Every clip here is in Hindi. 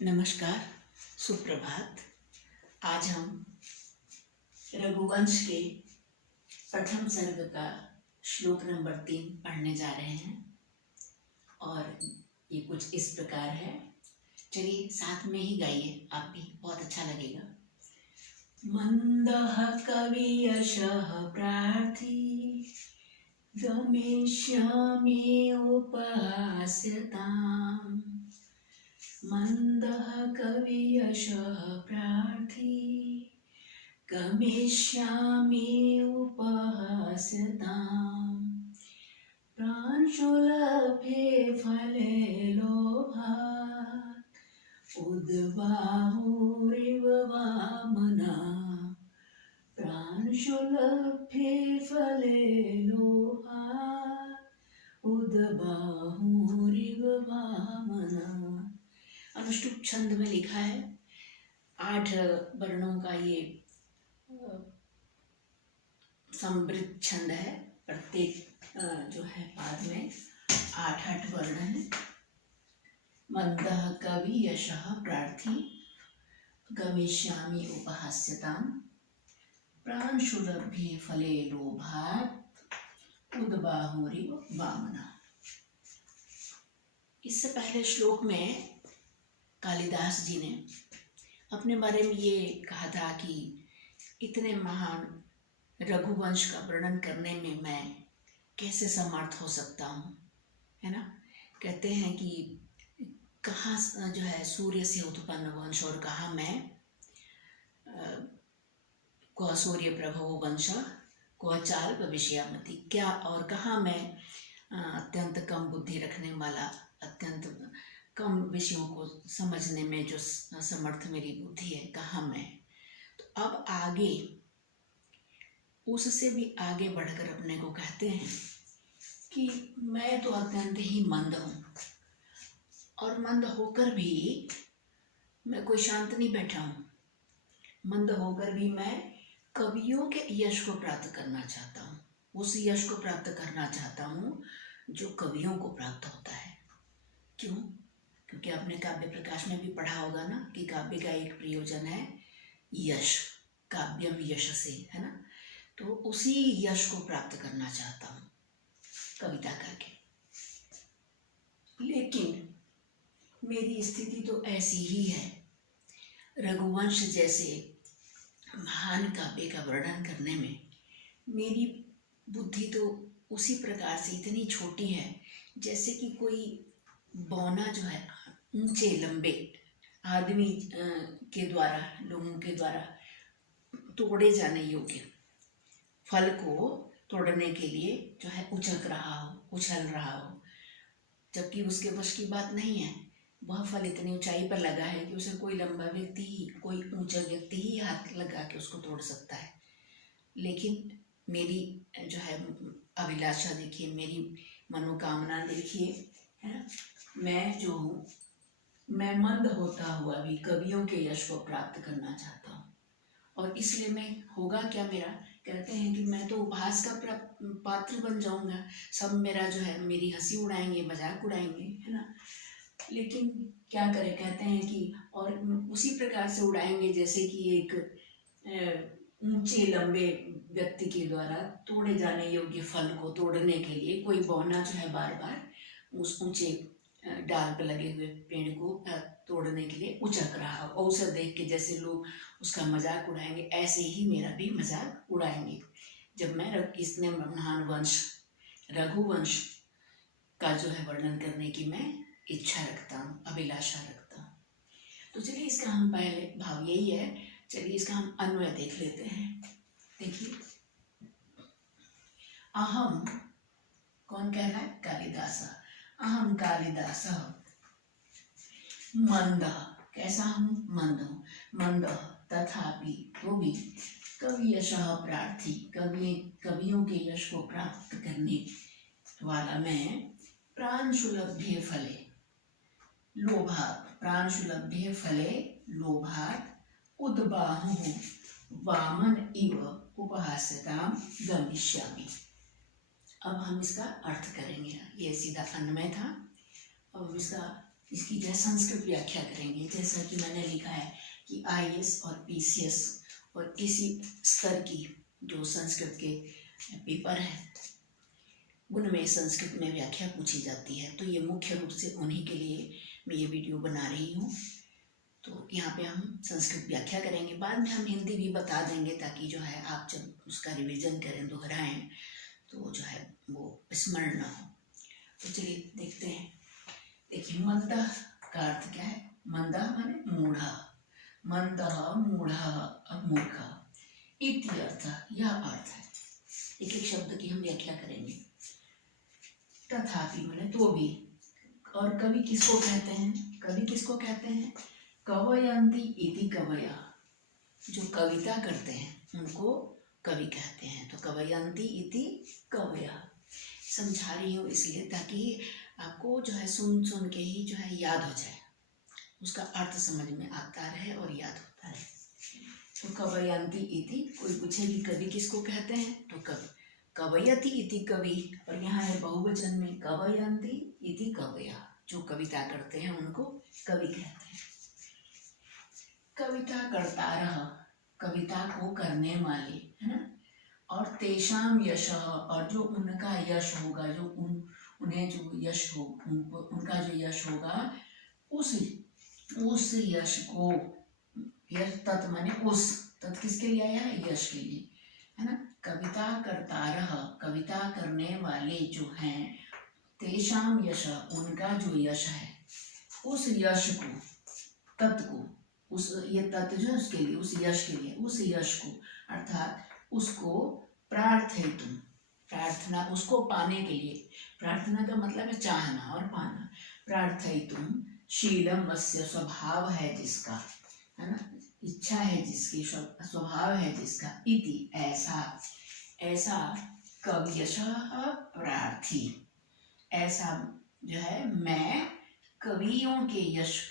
नमस्कार, सुप्रभात। आज हम रघुवंश के प्रथम सर्ग का श्लोक नंबर 3 पढ़ने जा रहे हैं और ये कुछ इस प्रकार है। चलिए साथ में ही गाइए, आप भी, बहुत अच्छा लगेगा। मंदः कवियशः प्रार्थी गमिष्यामि उपहास्यताम्। मंदः कवियशः प्रार्थी गमिष्यामि उपहास्यताम्। प्रांशुलभे फले लोभात् उद्बाहुरिव वामना। प्रांशुलभे फले लोभात् उद्बाहुरिव वामना। अनुष्टुप छंद में लिखा है। 8 वर्णों का ये समृद्ध छंद है। प्रत्येक जो है पाद में 8 वर्ण है। मंदः कवि यशः प्रार्थी गमिष्यामि उपहास्यताम्। प्रांशुलभे फले लोभात् उद्बाहुरिव वामना। इससे पहले श्लोक में कालिदास जी ने अपने बारे में ये कहा था कि इतने महान रघुवंश का वर्णन करने में मैं कैसे समर्थ हो सकता हूँ, है ना। कहते हैं कि कहाँ जो है सूर्य से उत्पन्न वंश और कहाँ मैं क्व सूर्य प्रभो वंश क्व चाल भविष्यामति। क्या और कहाँ मैं अत्यंत कम बुद्धि रखने वाला, अत्यंत कम विषयों को समझने में जो समर्थ मेरी बुद्धि है, कहाँ मैं। तो अब आगे उससे भी आगे बढ़कर अपने को कहते हैं कि मैं तो अत्यंत ही मंद हूँ और मंद होकर भी मैं कोई शांत नहीं बैठा हूँ। मंद होकर भी मैं कवियों के यश को प्राप्त करना चाहता हूँ, उस यश को प्राप्त करना चाहता हूँ जो कवियों को प्राप्त होता है। क्यों? क्योंकि आपने काव्य प्रकाश में भी पढ़ा होगा ना कि काव्य का एक प्रयोजन है यश, काव्यम यशसे, है ना। तो उसी यश को प्राप्त करना चाहता हूँ कविता करके। लेकिन मेरी स्थिति तो ऐसी ही है, रघुवंश जैसे महान काव्य का वर्णन करने में मेरी बुद्धि तो उसी प्रकार से इतनी छोटी है जैसे कि कोई बौना जो है ऊंचे लंबे आदमी के द्वारा, लोगों के द्वारा तोड़े जाने योग्य फल को तोड़ने के लिए जो है उछक रहा हो, उछल रहा हो, जबकि उसके वश की बात नहीं है। वह फल इतनी ऊंचाई पर लगा है कि उसे कोई लंबा व्यक्ति ही, कोई ऊंचा व्यक्ति ही हाथ लगा के उसको तोड़ सकता है। लेकिन मेरी जो है अभिलाषा देखिए, मेरी मनोकामना देखिए, है ना। मैं जो हूँ, मैं मंद होता हुआ भी कवियों के यश को प्राप्त करना चाहता हूँ। और इसलिए मैं, होगा क्या मेरा, कहते हैं कि मैं तो उपहास का पात्र बन जाऊंगा। सब मेरा जो है, मेरी हंसी उड़ाएंगे, मजाक उड़ाएंगे, है ना। लेकिन क्या करें, कहते हैं कि और उसी प्रकार से उड़ाएंगे जैसे कि एक ऊंचे लंबे व्यक्ति के द्वारा तोड़े जाने योग्य फल को तोड़ने के लिए कोई बौना जो है बार बार उस ऊंचे डाल पर लगे हुए पेड़ को तोड़ने के लिए उचक रहा हो। अवसर देख के जैसे लोग उसका मजाक उड़ाएंगे, ऐसे ही मेरा भी मजाक उड़ाएंगे जब मैं इसने महान वंश रघुवंश का जो है वर्णन करने की मैं इच्छा रखता हूँ, अभिलाषा रखता हूँ। तो चलिए इसका हम पहले भाव यही है। चलिए इसका हम अन्वय देख लेते हैं। देखिए, अहम, कौन कह रहा है? कालिदास। अहम कालिदास मंद, कैसा हूँ? मंद हूँ। मंद तथापि, तो भी, कवि यशः प्रार्थी, कवियों के यश को प्राप्त करने वाला मैं, प्रांशुलभ्ये फले लोभात्, प्रांशुलभ्ये फले लोभात् उद्बाहुः वामन इव उपहास्यताम् गमिष्यामि। अब हम इसका अर्थ करेंगे। ये सीधा अन्वय था। अब इसका इसकी जो है संस्कृत व्याख्या करेंगे। जैसा कि मैंने लिखा है कि IAS और PCS और इसी स्तर की जो संस्कृत के पेपर हैं उनमें संस्कृत में व्याख्या पूछी जाती है। तो ये मुख्य रूप से उन्हीं के लिए मैं ये वीडियो बना रही हूँ। तो यहाँ पे हम संस्कृत व्याख्या करेंगे, बाद में हम हिंदी भी बता देंगे ताकि जो है आप जब उसका रिवीजन करें, दोहराएं, तो जो है वो स्मरण ना हो। तो चलिए देखते हैं। देखिए, मंदः का अर्थ क्या है? मंदः माने मूढ़ा, मंदः मूढ़ः मूर्खा इति अर्थ, यह अर्थ है। एक एक शब्द की हम व्याख्या करेंगे। तथापि माने तो भी। और कवि किसको कहते हैं? कवि किसको कहते हैं? कवयन्ति इति कवया, जो कविता करते हैं उनको कवि कहते हैं। तो कवयन्ति इति कवया समझा रही हूँ इसलिए ताकि आपको जो है सुन सुन के ही जो है याद हो जाए, उसका अर्थ समझ में आता रहे और याद होता रहे। तो कवयन्ति इति, कोई पूछे कि कवि किसको कहते हैं तो कवि, कवयति इति कवि, और यहाँ है बहुवचन में कवयन्ति इति कवया, जो कविता करते हैं उनको कवि कहते हैं। कविता कर्तारः, कविता को करने वाले, है ना। और तेषां यशः, और जो उनका यश होगा, जो उन्हें जो यश हो, उनका जो यश होगा, उस यश को, यश तत् माने उस, तत् किसके लिए आया है? यश के लिए, है ना। कविता कर्तारः, कविता करने वाले जो हैं, तेषां यश, उनका जो यश है, उस यश को, तत् को, उस, ये तत् जो है उसके लिए, उस यश के लिए, उस यश को अर्थात उसको प्रार्थयितुम, प्रार्थना, उसको पाने के लिए, प्रार्थना का मतलब है चाहना और पाना, प्रार्थयितुम शीलम अस्य, स्वभाव है जिसका, है ना, इच्छा है जिसकी, स्वभाव है जिसका, इति ऐसा, ऐसा कवियशः प्रार्थी, ऐसा जो है मैं कवियों के यश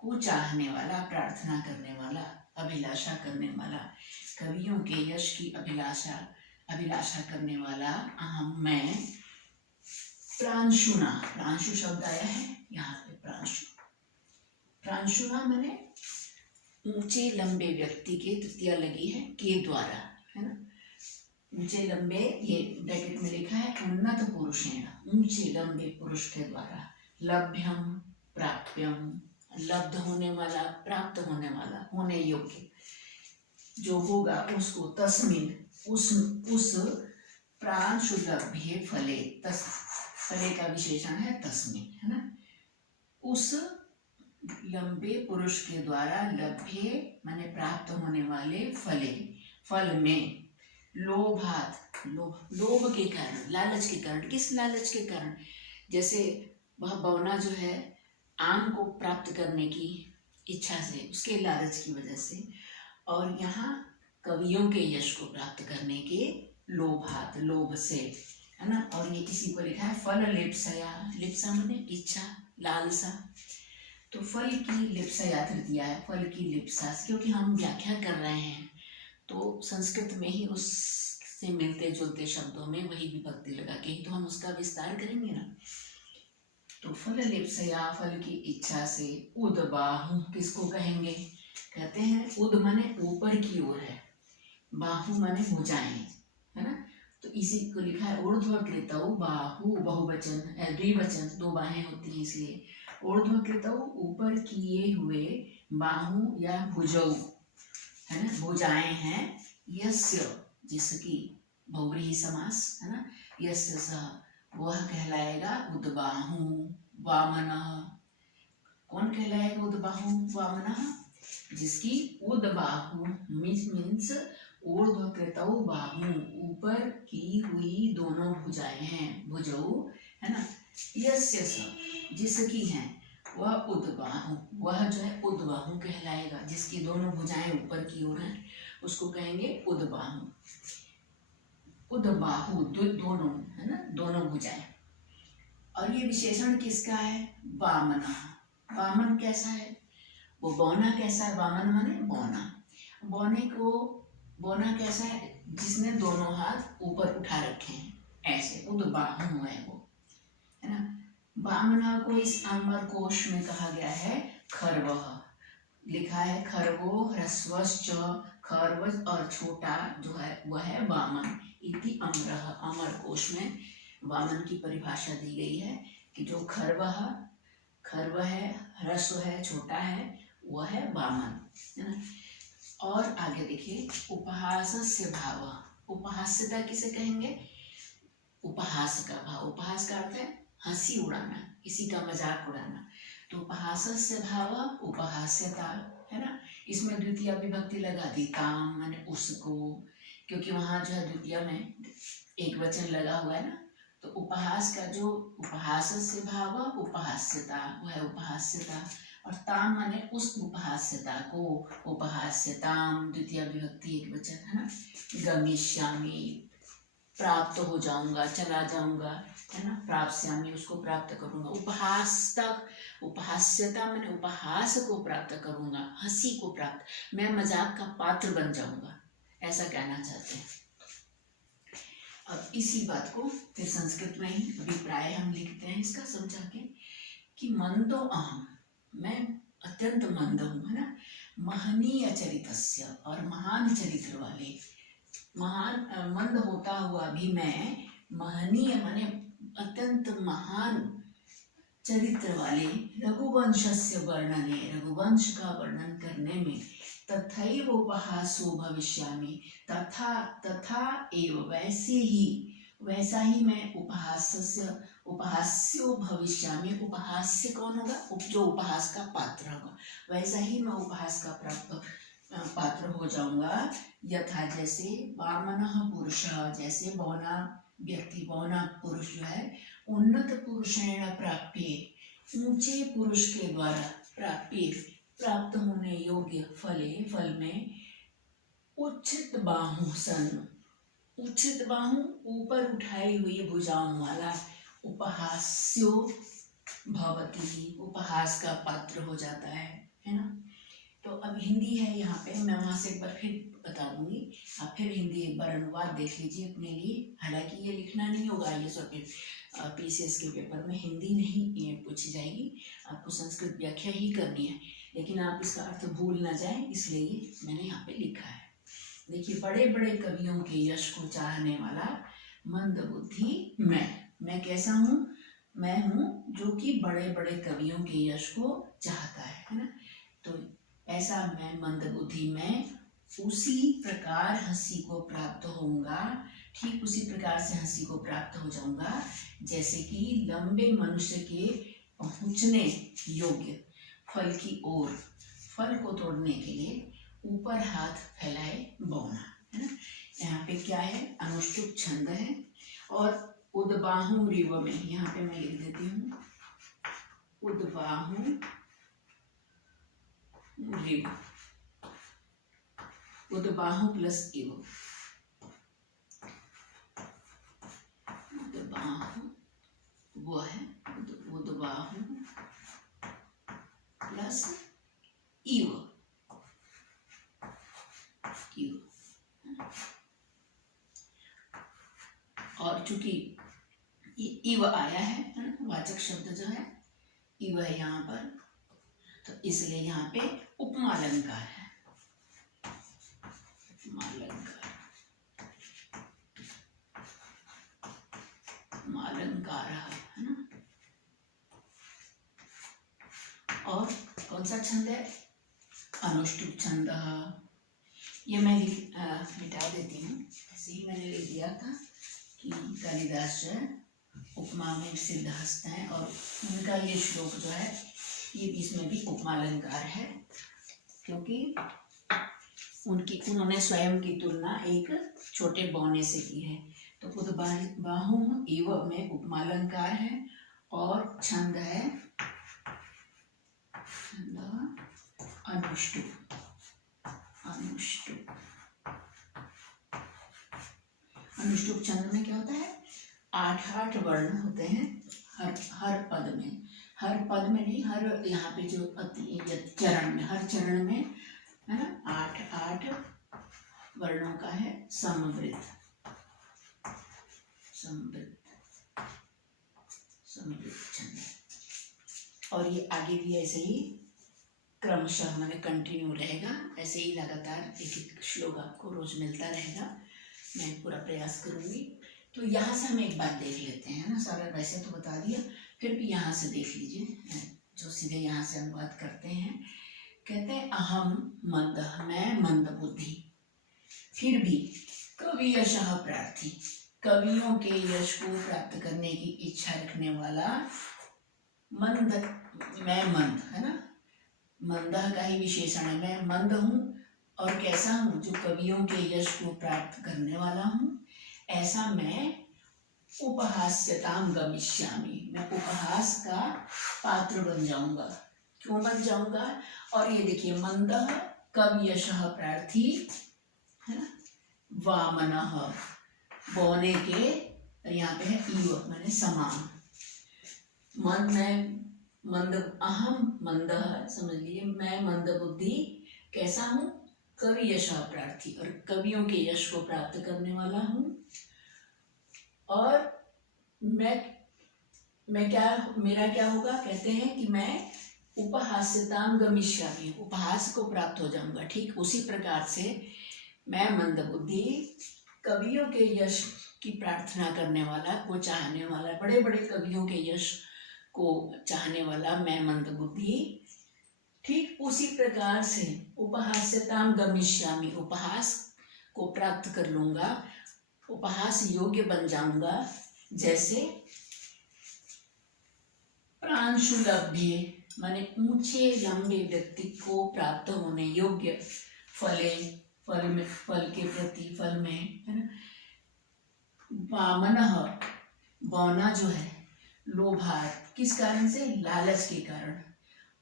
को चाहने वाला, प्रार्थना करने वाला, अभिलाषा करने वाला, कवियों के यश की अभिलाषा करने वाला अहम मैं, प्रांशुना, प्रांशु शब्द आया है यहाँ पे, प्रांशु, प्रांशुना माने ऊंचे लंबे व्यक्ति के, तृतीया लगी है के द्वारा, है ना। ऊंचे लंबे, ये ब्रैकेट में लिखा है उन्नत पुरुषेण, ऊंचे लंबे पुरुष के द्वारा, लभ्यम प्राप्यम, लब्ध होने वाला, प्राप्त होने वाला, होने योग्य जो होगा उसको, तस्मिन उस प्रांशुलभ्ये फले, फले का विशेषण है तस्मिन, है ना। उस लंबे पुरुष के द्वारा लभ्ये माने प्राप्त होने वाले फले, फल में, लोभात, लोभ के कारण, लालच के कारण। किस लालच के कारण? जैसे वह बौना जो है आम को प्राप्त करने की इच्छा से, उसके लालच की वजह से, और यहाँ कवियों के यश को प्राप्त करने के लोभात, लोभ से, है ना। और ये इसी को लिखा है फल लिप्सया, लिप्सा माने इच्छा, लालसा, तो फल की लिप्सया तृतीया है, फल की लिप्सा, क्योंकि हम व्याख्या कर रहे हैं तो संस्कृत में ही उससे मिलते जुलते शब्दों में वही विभक्ति लगा के ही तो हम उसका विस्तार करेंगे ना। तो फल लिप्सया, फल की इच्छा से, उदबाहु किसको कहेंगे? कहते हैं उद माने ऊपर की ओर है, बाहु माने भुजाएं, है ना। तो इसी को लिखा है ऊर्ध्वकृतौ बाहु, बहुवचन, द्विवचन, दो बाहें होती हैं इसलिए ऊर्ध्वकृतौ, ऊपर किए हुए, बाहु या भुजौ, है ना, भुजाएं हैं, यस्य जिसकी, बहुव्रीहि समास, है ना, यस्य सह, वह कहलाएगा उदबाहु वामनः। कौन कहलाएगा उदबाहु वामनः? जिसकी उदबाहु मीन्स ऊर्ध्वकृतौ बाहु, ऊपर की हुई दोनों भुजाएं हैं, भुजौ, है ना। यस्य स, जिसकी हैं, वह उदबाहु, वह जो है उदबाहु कहलाएगा, जिसकी दोनों भुजाएं ऊपर की ओर हैं उसको कहेंगे उदबाहु। उदबाहु दोनों, है ना, दोनों भुजाएं। और ये विशेषण किसका है? वामनः। वामन कैसा है? वो बौना कैसा है? वामन माने बौना। बौने को, बौना कैसा है? जिसने दोनों हाथ ऊपर उठा रखे हैं, ऐसे उदबाहु है वो, है ना। वामना को इस अमर कोश में कहा गया है खर्वः, लिखा है खर्वो ह्रस्वश्च, खर्व और छोटा जो है वह है वामन इति अमरः। अमर कोश में वामन की परिभाषा दी गई है कि जो खर्वः, खर्व है, ह्रस्व है, छोटा है, वह है वामन, है ना। और आगे देखिए उपहासस्य भाव, उपहास्यता किसे कहेंगे? उपहास का भाव, उपहास का अर्थ है हंसी उड़ाना, किसी का मजाक उड़ाना। तो उपहासस्य भाव उपहास्यता, है ना। इसमें द्वितीय विभक्ति लगा दी, ताम माने उसको, क्योंकि वहां जो है द्वितीय में एक वचन लगा हुआ है ना। तो उपहास का जो उपहासस्य भाव उपहास्यता, वह है उपहास्यता। और ताम माने उस उपहास्यता को, उपहास्यताम द्वितीय विभक्ति एक वचन, है ना। गमिष्यामि प्राप्त हो जाऊंगा, चला जाऊंगा, है ना। प्राप्स्यामि उसको प्राप्त करूंगा। उपहासता, उपहास्यता मैंने उपहास को प्राप्त करूंगा, हंसी को प्राप्त, मैं मजाक का पात्र बन जाऊंगा, ऐसा कहना चाहते हैं। अब इसी बात को फिर संस्कृत में ही अभिप्राय हम लिखते हैं इसका समझा के कि मंदो अहम, मैं अत्यंत मंद हूँ, है ना। महनीय चरितस्य, और महान चरित्र वाले, महान मंद होता हुआ भी मैं महनीय माने अत्यंत महान चरित्र वाले रघुवंशस्य वर्णने, रघुवंश का वर्णन करने में तथैव उपहासो भविष्यामि, तथा एव वैसा ही मैं उपहास्यो भविष्यामि। उपहास्य कौन होगा? जो उपहास का पात्र होगा, वैसा ही मैं उपहास का पात्र हो जाऊंगा। यथा जैसे वामनः पुरुषः, जैसे बौना व्यक्ति, बौना पुरुष जो है उन्नत पुरुषेण प्राप्य, ऊंचे पुरुष के द्वारा प्राप्य, प्राप्त होने योग्य फले, फल में उच्छित बाहु सन, उच्छित बाहु ऊपर उठाई हुई भुजाओं वाला, उपहास्यो भवति, उपहास का पात्र हो जाता है ना। तो अब हिंदी है यहाँ पे, मैं वहां से एक बार फिर बता दूंगी, आप फिर हिंदी एक बार अनुवाद देख लीजिए अपने लिए। हालांकि ये लिखना नहीं होगा ये सब पीसीएस के पेपर में, हिंदी नहीं ये पूछी जाएगी, आपको संस्कृत व्याख्या ही करनी है, लेकिन आप इसका अर्थ भूल ना जाए इसलिए मैंने यहाँ पे लिखा है। देखिए, बड़े बड़े कवियों के यश को चाहने वाला मंद बुद्धि मैं कैसा हूँ? मैं हूँ जो कि बड़े बड़े कवियों के यश को चाहता है ना। तो ऐसा मैं मंद बुद्धि में उसी प्रकार हंसी को प्राप्त होऊंगा, ठीक उसी प्रकार से हंसी को प्राप्त हो जाऊंगा जैसे कि लंबे मनुष्य के पहुंचने योग्य फल की ओर, फल को तोड़ने के लिए ऊपर हाथ फैलाए बौना, है ना। यहाँ पे क्या है? अनुष्टुप छंद है। और उदबाहु रिव में, यहाँ पे मैं लिख देती हूँ उदबाहु रिव, उदबाहु प्लस इव, उदबाहु वो है उदबाहु प्लस इव, और चूंकि इव आया है वाचक शब्द जो है इव है यहाँ पर, तो इसलिए यहाँ पे उपमालंकार है, उपमालंकार, उपमालंकार है ना। और कौन सा छंद है? अनुष्टुप छंद। ये मैं मिटा देती हूँ, ऐसे ही मैंने लिख दिया था कि कालिदास जो है उपमा में सिद्धहस्त हैं, और उनका ये श्लोक जो है ये इसमें भी उपमालंकार है, क्योंकि उन्होंने स्वयं की तुलना एक छोटे बौने से की है। तो उदबाहु इव में उपमालंकार है, और छंद है अनुष्टुप, अनुष्टुप। अनुष्टुप छंद में क्या होता है? 8 वर्ण होते हैं हर पद में, हर पद में नहीं, हर यहाँ पे जो चरण में, हर चरण में, है ना, 8 वर्णों का है समवृत्त, समवृत्त, समझिए छंद। और ये आगे भी ऐसे ही क्रमशः मैंने कंटिन्यू रहेगा, ऐसे ही लगातार एक एक श्लोक आपको रोज मिलता रहेगा। मैं पूरा प्रयास करूँगी। तो यहाँ से हम एक बात देख लेते हैं ना, सारा वैसे तो बता दिया, फिर भी यहाँ से देख लीजिए, जो सीधे यहाँ से अनुवाद करते हैं। कहते हैं अहम मंदः, मैं मंद बुद्धि, फिर भी कवि यशः प्रार्थी, कवियों के यश को प्राप्त करने की इच्छा रखने वाला, मंद, मैं मंद है ना, मंदः का ही विशेषण है, मैं मंद हूँ और कैसा हूँ, जो कवियों के यश को प्राप्त करने वाला हूँ, ऐसा मैं उपहास्यताम गमिष्यामि, मैं उपहास का पात्र बन जाऊंगा। क्यों बन जाऊंगा? और ये देखिए मंदः कवि यशः प्रार्थी है ना, वामनः बौने के, यहाँ पे है इव माने समान, मन मैं मंद, अहम मंदः समझ लीजिए, मैं मंद बुद्धि कैसा हूँ, कवि यशः प्रार्थी, और कवियों के यश को प्राप्त करने वाला हूँ। और मैं क्या, मेरा क्या होगा, कहते हैं कि मैं उपहास्यताम गमिष्यामि, उपहास को प्राप्त हो जाऊंगा। ठीक उसी प्रकार से मैं मंद बुद्धि, कवियों के यश की प्रार्थना करने वाला, को चाहने वाला, बड़े बड़े कवियों के यश को चाहने वाला मैं मंद बुद्धि, ठीक उसी प्रकार से उपहास्यताम गमिष्यामि, उपहास को प्राप्त कर लूंगा, उपहास योग्य बन जाऊंगा। जैसे प्रांशुलभ्य माने ऊंचे लंबे व्यक्ति को प्राप्त होने योग्य, फले फल में, फल के प्रति, फल में है ना, वामनः बौना जो है, लोभात किस कारण से, लालच के कारण,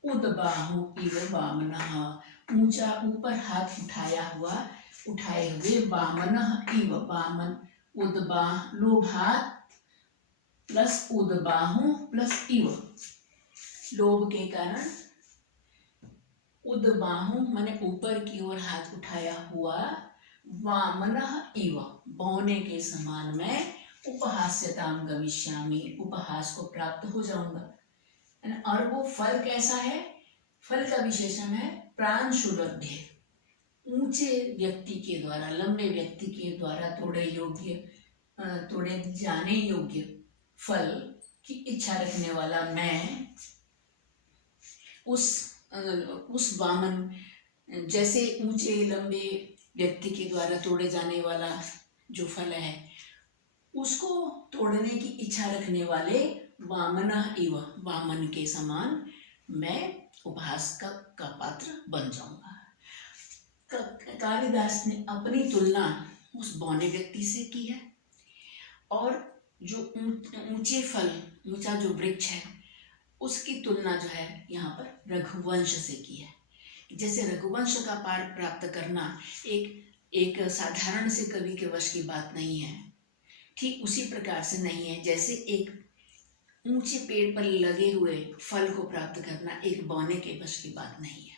उदबाहु इव वामनः ऊंचा ऊपर हाथ उठाया हुआ, उठाए हुए, वामनः इव वामन, उदबाह लोभात प्लस उदबाहु प्लस इव, लोभ के कारण, उदबाहु माने ऊपर की ओर हाथ उठाया हुआ, वामनः इव बौने के समान मैं उपहास्यताम गमिष्यामि, उपहास को प्राप्त हो जाऊंगा। और वो फल कैसा है, फल का विशेषण है प्रांशुलभ्य, ऊंचे व्यक्ति के द्वारा, लंबे व्यक्ति के द्वारा तोड़े योग्य, तोड़े जाने योग्य फल की इच्छा रखने वाला मैं, उस वामन, जैसे ऊंचे लंबे व्यक्ति के द्वारा तोड़े जाने वाला जो फल है, उसको तोड़ने की इच्छा रखने वाले वामनः इव, वामन के समान मैं उपहास का पात्र बन जाऊंगा। कालिदास ने अपनी तुलना उस बौने व्यक्ति से की है, और जो ऊंचे फल, ऊंचा जो वृक्ष है, उसकी तुलना जो है यहाँ पर रघुवंश से की है। जैसे रघुवंश का पार प्राप्त करना एक साधारण से कवि के वश की बात नहीं है, ठीक उसी प्रकार से नहीं है जैसे एक ऊंचे पेड़ पर लगे हुए फल को प्राप्त करना एक बौने के वश की बात नहीं है।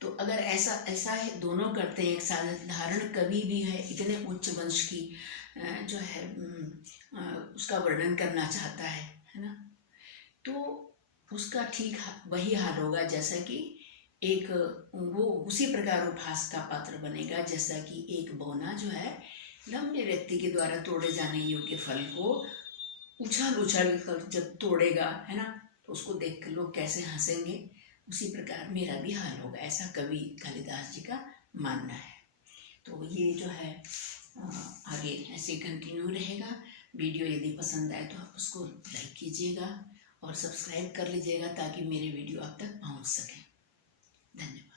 तो अगर ऐसा है, दोनों करते हैं, एक साधारण कवि भी है, इतने उच्च वंश की जो है उसका वर्णन करना चाहता है ना, तो उसका ठीक वही हाल होगा जैसा कि एक वो उसी प्रकार उपहास का पात्र बनेगा, जैसा कि एक बौना जो है लंबे व्यक्ति के द्वारा तोड़े जाने योग्य फल को उछल उछल कर जब तोड़ेगा है ना, तो उसको देख कर लोग कैसे हंसेंगे, उसी प्रकार मेरा भी हाल होगा, ऐसा कवि कालिदास जी का मानना है। तो ये जो है आगे ऐसे कंटिन्यू रहेगा। वीडियो यदि पसंद आए तो आप उसको लाइक कीजिएगा और सब्सक्राइब कर लीजिएगा ताकि मेरे वीडियो आप तक पहुंच सके। धन्यवाद।